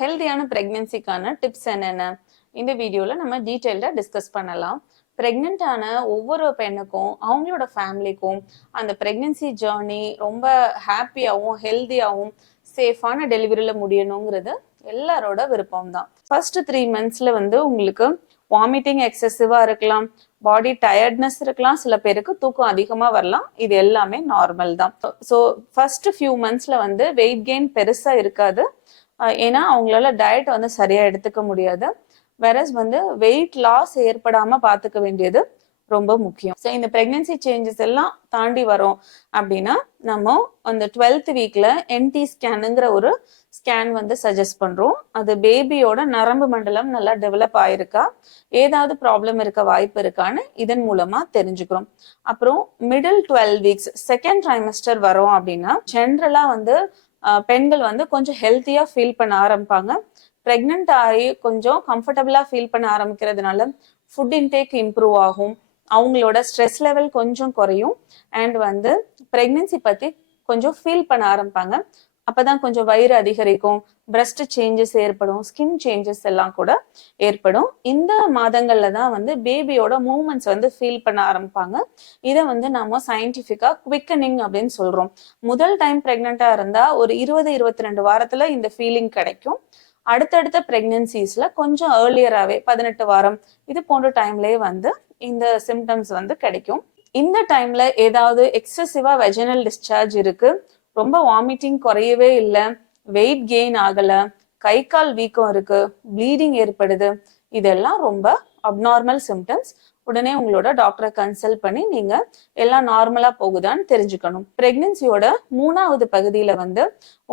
ஹெல்தியான பிரெக்னன்சிக்கான டிப்ஸ் என்னென்ன இந்த வீடியோல நம்ம டீட்டெயில்டா டிஸ்கஸ் பண்ணலாம். பிரெக்னென்ட் ஆன ஒவ்வொரு பெண்ணுக்கும் அவங்களோட ஃபேமிலிக்கும் அந்த பிரெக்னன்சி ஜேர்னி ரொம்ப ஹாப்பியாகவும் ஹெல்தியாகவும் சேஃபான டெலிவரியில முடியணுங்கிறது எல்லாரோட விருப்பம் தான். ஃபர்ஸ்ட் 3 monthsல உங்களுக்கு வாமிட்டிங் எக்ஸசிவா இருக்கலாம், பாடி டயர்ட்னஸ் இருக்கலாம், சில பேருக்கு தூக்கம் அதிகமா வரலாம். இது எல்லாமே நார்மல் தான். ஸோ ஃபர்ஸ்ட் ஃபியூ மந்த்ஸ்ல வெயிட் கெயின் பெருசா இருக்காது. ஏன்னா அவங்களால டயட் சரியா எடுத்துக்க முடியாது. வெரஸ் வெயிட் லாஸ் ஏற்படாம பாத்துக்க வேண்டியது ரொம்ப முக்கியம். ஸோ இந்த பிரெக்னன்சி சேஞ்சஸ் எல்லாம் தாண்டி வரோம் அப்படின்னா நம்ம அந்த 12th வீக்ல என்டி ஸ்கேனுங்கிற ஒரு ஸ்கேன் சஜஸ்ட் பண்றோம். அது பேபியோட நரம்பு மண்டலம் நல்லா டெவலப் ஆயிருக்கா, ஏதாவது ப்ராப்ளம் இருக்க வாய்ப்பு இருக்கான்னு இதன் மூலமா தெரிஞ்சுக்கிறோம். அப்புறம் மிடில் 12 வீக்ஸ் செகண்ட் ட்ரைமஸ்டர் வரோம் அப்படின்னா ஜென்ரலா பெண்கள் கொஞ்சம் ஹெல்த்தியா ஃபீல் பண்ண ஆரம்பிப்பாங்க. பிரெக்னென்ட் ஆகி கொஞ்சம் கம்ஃபர்டபுளா ஃபீல் பண்ண ஆரம்பிக்கிறதுனால ஃபுட் இன்டேக் இம்ப்ரூவ் ஆகும், அவங்களோட ஸ்ட்ரெஸ் லெவல் கொஞ்சம் குறையும், அண்ட் பிரெக்னன்சி பத்தி கொஞ்சம் ஃபீல் பண்ண ஆரம்பிப்பாங்க. அப்பதான் கொஞ்சம் வயிறு அதிகரிக்கும், பிரஸ்ட் சேஞ்சஸ் ஏற்படும், ஸ்கின் சேஞ்சஸ் எல்லாம் கூட ஏற்படும். இந்த மாதங்கள்ல தான் பேபியோட மூவ்மெண்ட்ஸ் ஃபீல் பண்ண ஆரம்பிப்பாங்க. இதை நாம சயின்டிபிக்கா குவிக்கனிங் அப்படின்னு சொல்றோம். முதல் டைம் பிரெக்னெண்டா இருந்தா ஒரு 20-22 வாரத்துல இந்த ஃபீலிங் கிடைக்கும். அடுத்தடுத்த பிரெக்னன்சிஸ்ல கொஞ்சம் ஏர்லியராகவே 18 வாரம் இது போன்ற டைம்லயே இந்த சிம்டம்ஸ் கிடைக்கும். இந்த டைம்ல ஏதாவது எக்ஸசிவா வெஜினல் டிஸ்சார்ஜ் இருக்கு, ரொம்ப வாமிட்டிங் குறையவே இல்லை, வெயிட் கெயின் ஆகல, கை கால் வீக்கம் இருக்கு, ப்ளீடிங் ஏற்படுது, இதெல்லாம் ரொம்ப அப்நார்மல் சிம்டம்ஸ். உடனே உங்களோட டாக்டரை கன்சல்ட் பண்ணி நீங்க எல்லாம் நார்மலா போகுதான்னு தெரிஞ்சுக்கணும். பிரெக்னன்சியோட 3வது பகுதியில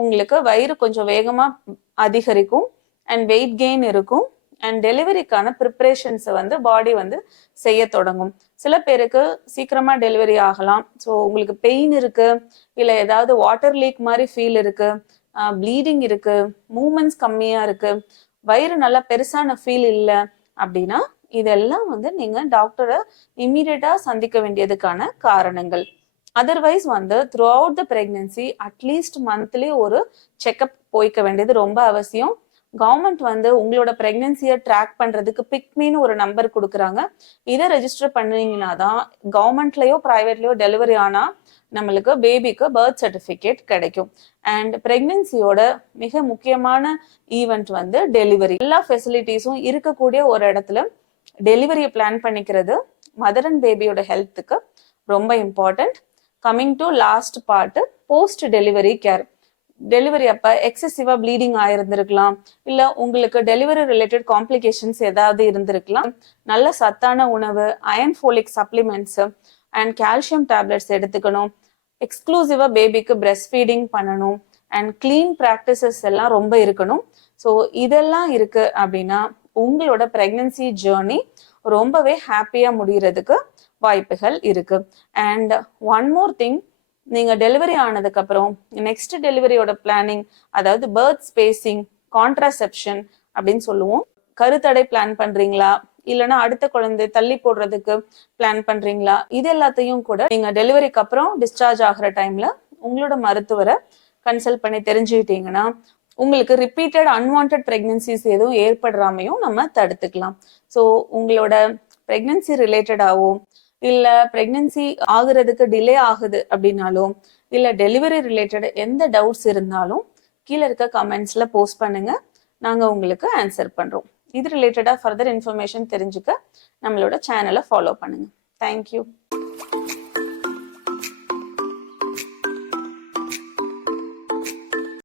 உங்களுக்கு வயிறு கொஞ்சம் வேகமா அதிகரிக்கும் அண்ட் வெயிட் கெயின் இருக்கும் அண்ட் டெலிவரிக்கான ப்ரிப்பரேஷன்ஸை பாடி செய்ய தொடங்கும். சில பேருக்கு சீக்கிரமா டெலிவரி ஆகலாம். ஸோ உங்களுக்கு பெயின் இருக்கு, இல்லை ஏதாவது வாட்டர் லீக் மாதிரி ஃபீல் இருக்கு, ப்ளீடிங் இருக்கு, மூமெண்ட்ஸ் கம்மியா இருக்கு, வயிறு நல்லா பெருசான ஃபீல் இல்லை அப்படின்னா இதெல்லாம் நீங்க டாக்டரை இம்மீடியட்டா சந்திக்க வேண்டியதுக்கான காரணங்கள். Otherwise through out the pregnancy at least monthly ஒரு செக்அப் போய்க்க வேண்டியது ரொம்ப அவசியம். கவர்மெண்ட் உங்களோட பிரெக்னன்சியை ட்ராக் பண்றதுக்கு பிக்மின்னு ஒரு நம்பர் கொடுக்குறாங்க. இதை ரெஜிஸ்டர் பண்ணீங்கன்னா தான் கவர்மெண்ட்லயோ பிரைவேட்லயோ டெலிவரி ஆனா நம்மளுக்கு பேபிக்கு பர்த் சர்டிபிகேட் கிடைக்கும். அண்ட் பிரெக்னன்சியோட மிக முக்கியமான ஈவெண்ட் டெலிவரி. எல்லா ஃபெசிலிட்டிஸும் இருக்கக்கூடிய ஒரு இடத்துல டெலிவரியை பிளான் பண்ணிக்கிறது மதர் அண்ட் பேபியோட ஹெல்த்துக்கு ரொம்ப important. Coming to last part, post delivery care. Delivery அப்ப எக்ஸசிவா ப்ளீடிங் ஆயிருந்திருக்கலாம், இல்ல உங்களுக்கு டெலிவரி ரிலேட்டட் காம்ப்ளிகேஷன்ஸ் ஏதாவது இருந்திருக்கலாம். நல்ல சத்தான உணவு, iron folic supplements and calcium tablets எடுத்துக்கணும். எக்ஸ்க்ளூசிவா பேபிக்கு பிரெஸ்ட் ஃபீடிங் பண்ணணும் அண்ட் கிளீன் ப்ராக்டிசஸ் எல்லாம் ரொம்ப இருக்கணும். ஸோ இதெல்லாம் இருக்கு அப்படின்னா உங்களோட பிரெக்னன்சி ஜேர்னி ரொம்பவே ஹாப்பியா முடியறதுக்கு வாய்ப்புகள் இருக்கு. அண்ட் ஒன் மோர் திங், நீங்க டெலிவரி ஆனதுக்கு அப்புறம் நெக்ஸ்ட் டெலிவரியோட பிளானிங், அதாவது பர்த் ஸ்பேசிங், கான்ட்ராசெப்ஷன் அப்படின்னு சொல்லுவோம். கருத்தடை பிளான் பண்றீங்களா, இல்லைன்னா அடுத்த குழந்தை தள்ளி போடுறதுக்கு பிளான் பண்றீங்களா, இது எல்லாத்தையும் கூட நீங்க டெலிவரிக்கு அப்புறம் டிஸ்சார்ஜ் ஆகிற டைம்ல உங்களோட மருத்துவரை கன்சல்ட் பண்ணி தெரிஞ்சுக்கிட்டீங்கன்னா உங்களுக்கு ரிப்பீட்டட் அன்வான்ட் பிரெக்னன்சிஸ் எதுவும் ஏற்படுறாமையும் நம்ம தடுத்துக்கலாம். ஸோ உங்களோட பிரெக்னன்சி ரிலேட்டடாவோ, இல்ல பிரெக்னன்சி ஆகுறதுக்கு டிலே ஆகுது அப்படின்னாலும், இல்ல டெலிவரி ரிலேட்டட் எந்த டவுட்ஸ் இருந்தாலும் கீழே இருக்க கமெண்ட்ஸ்ல போஸ்ட் பண்ணுங்க, நாங்க உங்களுக்கு ஆன்சர் பண்றோம். இது ரிலேட்டடா ஃபர்தர் இன்ஃபர்மேஷன் தெரிஞ்சுக்க நம்மளோட சேனலை ஃபாலோ பண்ணுங்க. தேங்க்யூ.